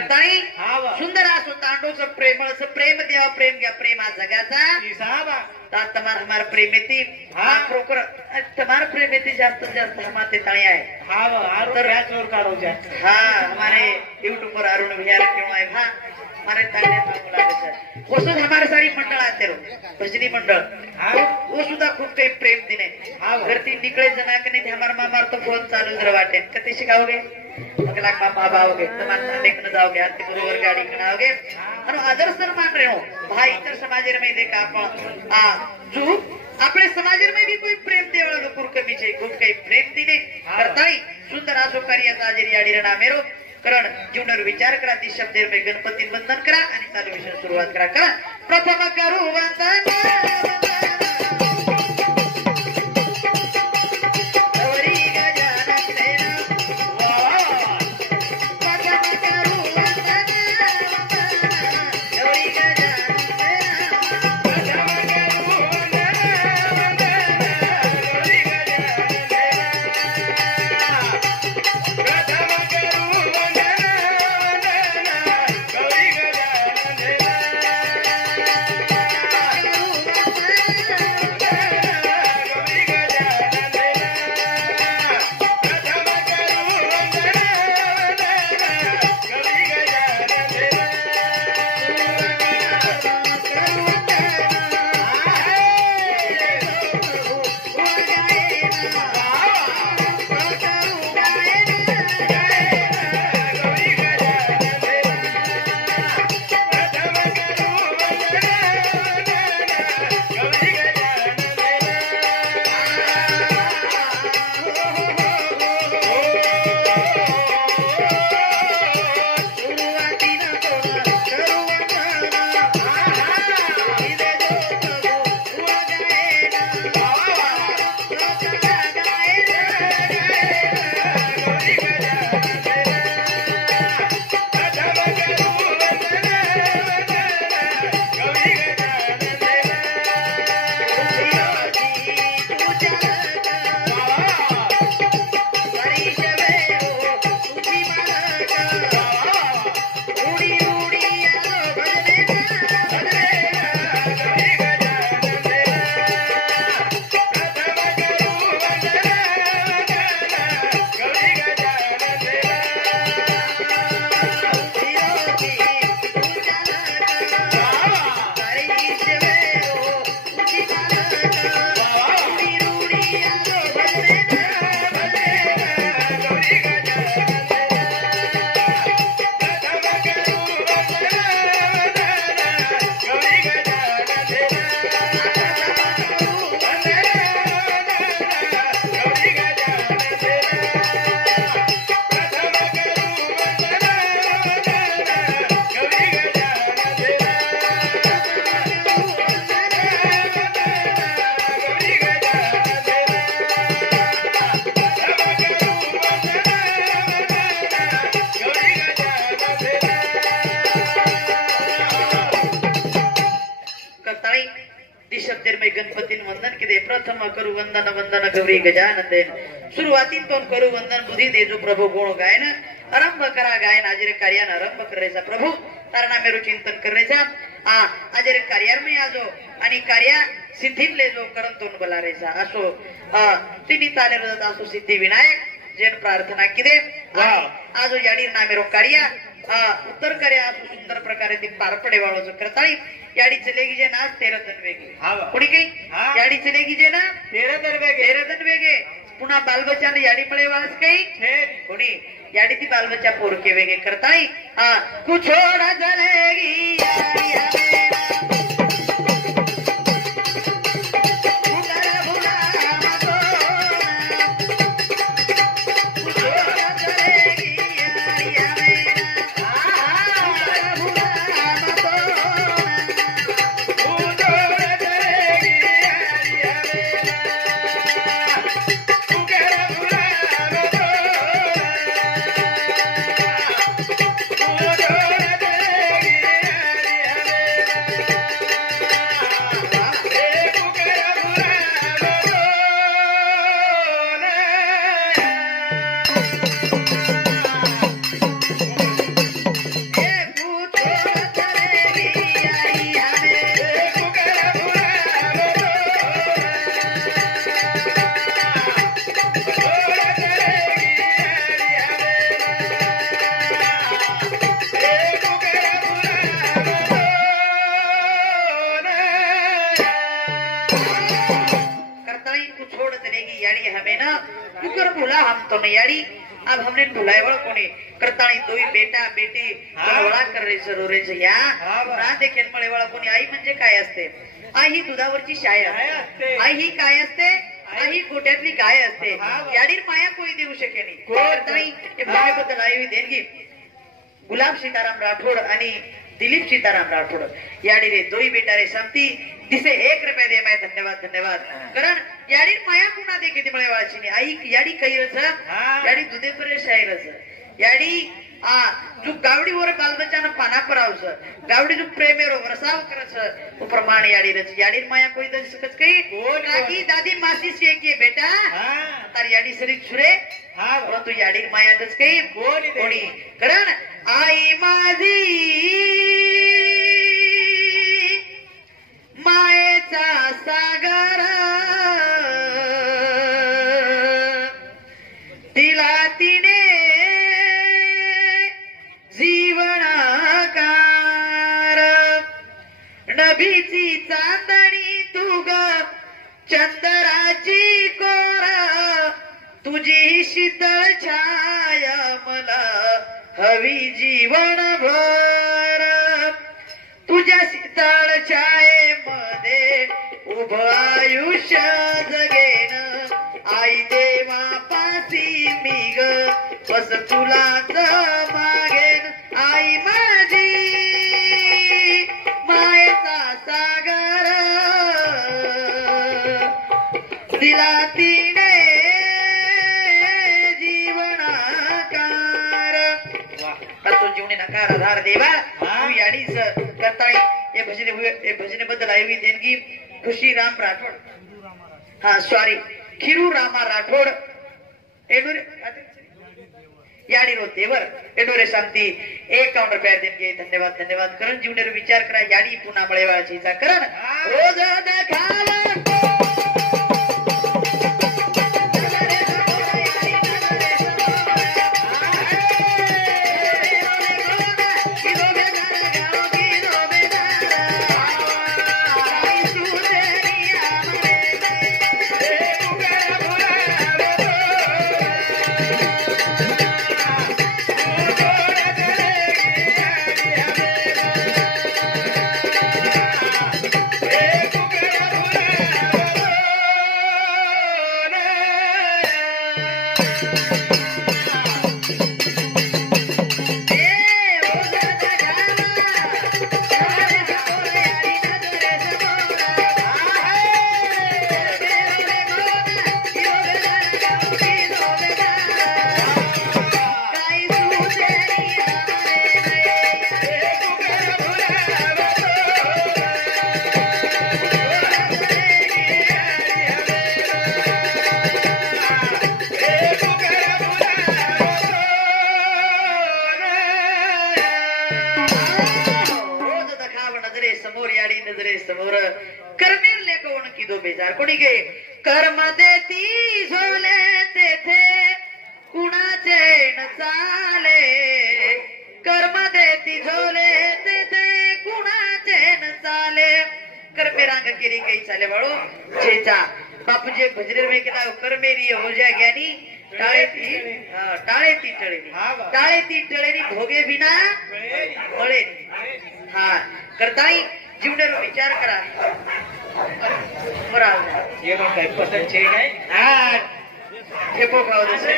करताई सुंदर असो तांडूचं प्रेमळचं प्रेम देवा प्रेम घ्या प्रेम हा जगाचा तुम्हारा हमारा प्रेम येते तुम्हारा प्रेम येते जास्त जास्त हमारे ताणी आहे हमारे यूट्यूब पर अरुण भैया क्यों आए हमारे वसुध हमारे सारी मंडळ आते भजनी मंडळ वो सुद्धा खूप काही प्रेम दिने घरती निकळे जना के नहीं हमारा मामार तो फोन चालू जरा वाटे कते शिकाओगे अगला मामा बाओगे तुम्हारा देखने जाओगे आते बरोबर गाडी बनाओगे और आदर सन्मान रहे हो भाई इतर समाज में देखा आपण जो अपने समाज में भी कोई प्रेम देवाला लोकर कमी छे खूप काही प्रेम दिने करताई सुंदर आसो कार्याचा आजरी आडी नामेरो कारण जीवनावर विचार करा ती शब्देर में गणपती वंदन करा आणि चालू विषय सुरुवात करा प्रथम करू वंदन प्रथम करू वंदन वंदन गौरी गजानन सुरुवातीत पण करू वंदन बुधी देजो प्रभु गुण गायन आरंभ करा गायन आजरे कार्यान आरंभ करायचा प्रभु तारणा मेरू चिंतन करायचा आजरे कार्यार में आजो आणि कार्या सिद्धीन ले जो करंतोन बलारेचा असो तिनी ताले रजत असो सिद्धी विनायक जैन प्रार्थना किदे आजो याडी नामेरो कार्य उत्तर कार्य असो सुंदर प्रकारे ती पार पडे वाळो जो करताळी याडी चलेगी जे ना 13 दन वेगे कोणी काही याडी चलेगी जे ना 13 दन वेगे पुन्हा बालबच्चा ने याडी पळे वास काही कोणी याडी ती बालबच्चा पोरके वेगे करताळी कुछ और चलेगी याडी हमें कोने याड़ी अब हमने ढुलाए वाला कोने करताणी दोई बेटा बेटी वळा कर रे सरो रे या ना देखेन मळे वाला कोणी आई म्हणजे काय असते आई ही दुधावरची शाय असते आई ही काय असते आई ही गोट्यातली गाय असते याडीर माया कोई देऊ शके नाही करताणी हे भावेबद्दल आई देणगी गुलाब सीताराम राठोड आणि दिलीप सीताराम राठोड याडी रे दोई बेटा रे समती दिसे 1 रुपया दे मैं धन्यवाद धन्यवाद कारण याडी माया पुन्हा दे किती मळे वाळची आई याडी कैरच याडी दुधे परे शायरच याडी जो गावडी वर बालबच्चा पाना करावस गावडी जो प्रेमेरो वरसाव करस प्रमाण याडी रच याडी माया कोई दे सकत कई काकी दादी मासी से के बेटा तार याडी सरी छुरे परंतु याडी माया दच कई कोणी कारण आई माझी मायेचा सागर तिला तिने जीवनाकार नभीची चांदणी तू ग चंद्राची कोर तुझी शीतळ छाया मला हवी जीवनभर तुझ्या शीतळ छायेमध्ये उभ आयुष्य जगेन आई देवा पासी मी ग बस तुलाच मागेन आई माझी मायेचा सागर दिला तिने जीवनाकार तो जीवने नकार आधार देवा तू याडीच करताय हे भजने बद्दल आई देणगी खुशी राम राठोड सॉरी खिरू रामा राठोड एडोरे याडी रो देवर एडोरे शांती 51 रुपया देणगी धन्यवाद धन्यवाद करण जीवने विचार करा याडी पुन्हा मळेवाळची करण रोज देखाला कर्म देती झोले तेथे कुणाचे न चाले कर्म देती झोले तेथे कुणाचे न चाले कर्मे रांग केली काही चाले बाळू जेचा बापूजी भजरे में केला कर्मेरी हो जा ज्ञानी टाळे ती टळेनी भोगे बिना मळे करताई जीवनावर विचार करा बराबर ये मग काय पसंत छे काय ठेपो खाव दसे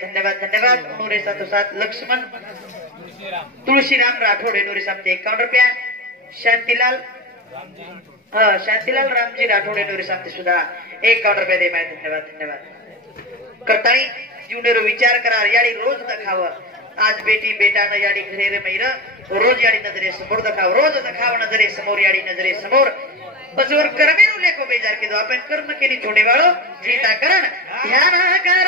धन्यवाद धन्यवाद नूरे साथ लक्ष्मण तुळशीराम राठोड नूरे साथ 51 रुपया शांतीलाल रामजी राठोड नूरे साथ सुद्धा 51 रुपया दे मैं धन्यवाद धन्यवाद करताई जीवनेरो विचार करा याडी रोज दखावं आज बेटी बेटा न याडी घरे रे मैर रोज याडी नजरे समोर दखाव रोज दखाव नजरे समोर याडी नजरे समोर बसवर कर्मेनु लेको बेजार के दो आपण कर्म केली छोटे वाळो जीता करण ध्यान कर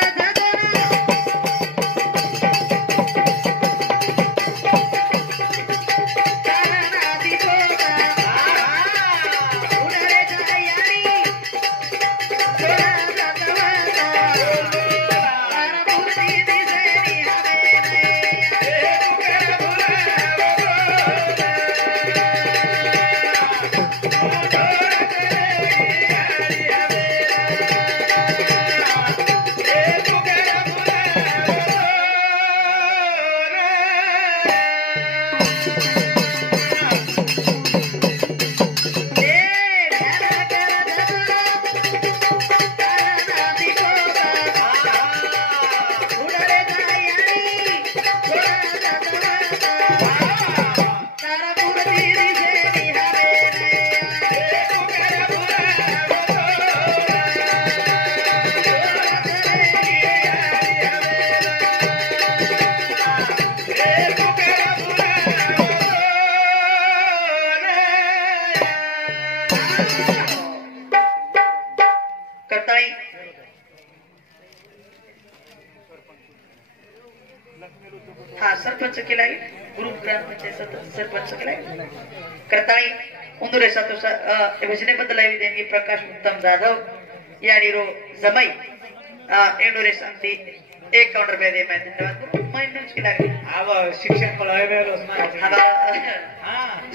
हा सरपंच केला आहे ग्रुप ग्रामपंचायत सरपंच केला आहे करताळी उंदुरे सातोसा भजनेबद्दल त्यांनी प्रकाश उत्तम जाधव याडीरो जमाई एंडोरे शांती एक काउंटर पे दे मैं धन्यवाद माइनस की लागे आव शिक्षण पळावेलो हवा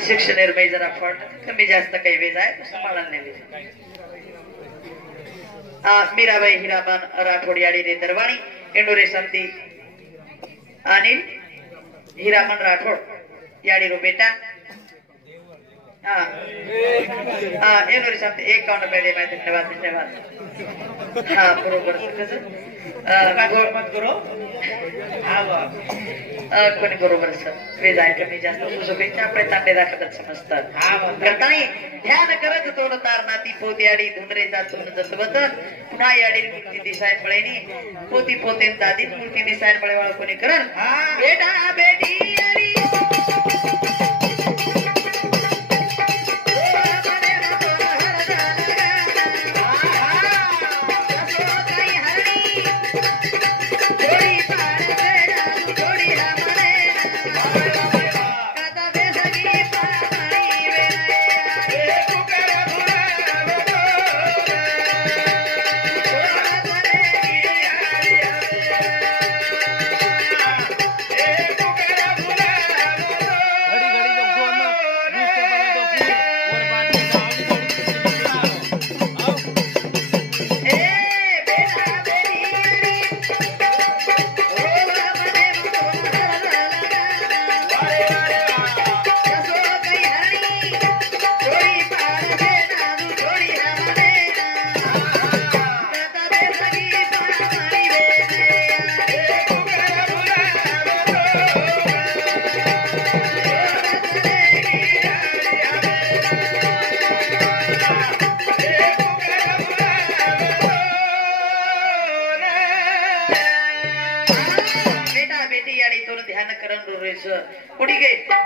शिक्षण निर्मय जरा फॉल्ट कमी जास्त काही वेज आहे सांभाळून नाही मीराबाई हिरामन राठोड याडी रे दरवाणी एंडोरे शांती अनिल हिरामन राठोड याडी रो बेटा एंडोरे शांती एक काउंटर पे दे मैं धन्यवाद धन्यवाद हाँ बरोबर मत करो कोणी बरोबर सर वेज आहे कमी जास्त शुभेच्छा आपले तांडे दाखवतात समजतात करताना ध्यान करत तोड तारणा ती पोती आडी धुंडरे जातून जसवत पुन्हा याडी मूर्ती दिसायला पळेनी पोती पोते दादी मूर्ती दिसायला पळे वाळ कोणी करन बेटा बेटी आडी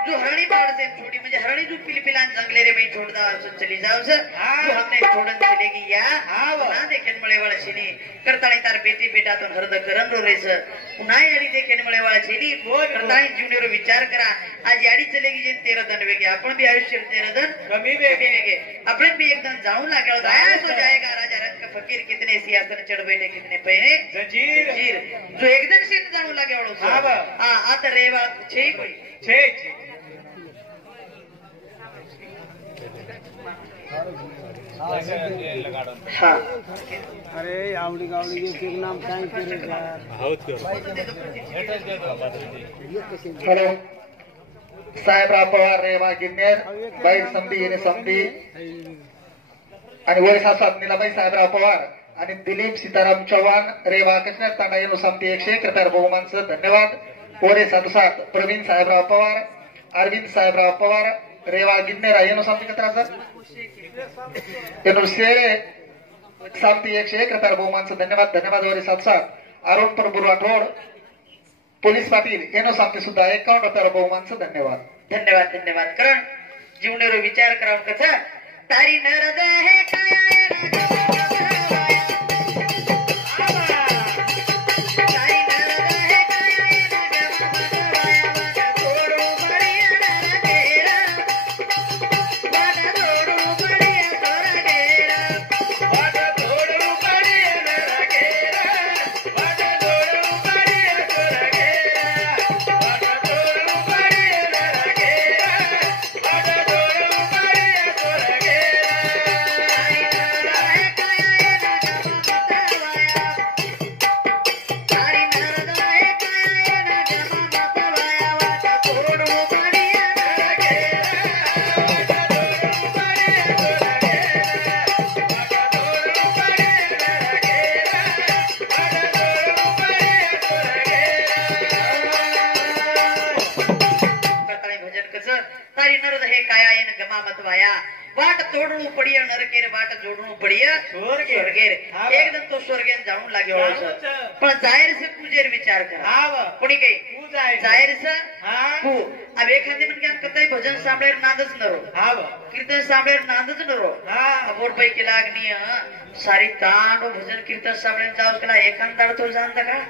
जो हरणी पाड़ते छोड़ी मुझे हरणी जो पिलपिलान जंगले रे में छोड़दा चली जाओ से जो हमने छोड़न चलेगी या ना देखेन मळे वाला छिनी करताणी तार बेटी बेटा तो हरद करन रो रेस पुन्हा याडी देखेन मळे वाला छिनी करताणी जीवनेरो विचार करा आज याडी चलेगी जे 13 दिन वेगे आपण भी आयुष्य 13 दिन कमी वेगे आपण भी एकदम जाऊं लागलो जाया तो जाएगा राजा रंग का फकीर कितने सियासन चढ़ बैठे कितने पहने जंजीर जो एकदम से जाऊं लागे वालो हां आता रेवा छे कोई छे हाँ अरे आवडी गावडी के नाम काय करे हॅलो साहेबराव पवार रेवा गिन्नेर बाई समधी येणे समधी आणि वयसा साधनीलाबाई साहेबराव पवार आणि दिलीप सीताराम चव्हाण रेवा कृष्ण तांडा येणू समधी 101 रुपये बहुमानचं धन्यवाद ओरे साधुसात प्रवीण साहेबराव पवार अरविंद साहेबराव पवार रेवा गिन्नेर येणू समधी कत्राचं येणू से समधी 101 रुपये बहुमानचं धन्यवाद धन्यवाद ओरे साधुसात अरुण प्रभू राठोड पोलीस पाटील येणू समधी सुद्धा 51 रुपये बहुमानचं धन्यवाद धन्यवाद धन्यवाद करण जीवनेरो विचार करावं कथा तारी नरद है काया वाट तोडणू पडिय नरकेर वाट जोडणू पडिय स्वर्गेर एकदम तो स्वर्गेन जाणून लागे पण जाहीर से तुझेर विचार कर कोणी काही जाहीर से तू अब एखादी म्हणजे कतई भजन सांभळेर नादच नरो कीर्तन सांभळेर नादच नरो बोर पैकी लागणी सारी तांडो भजन कीर्तन सांभळेर जाऊस केला एखादा तो जानता का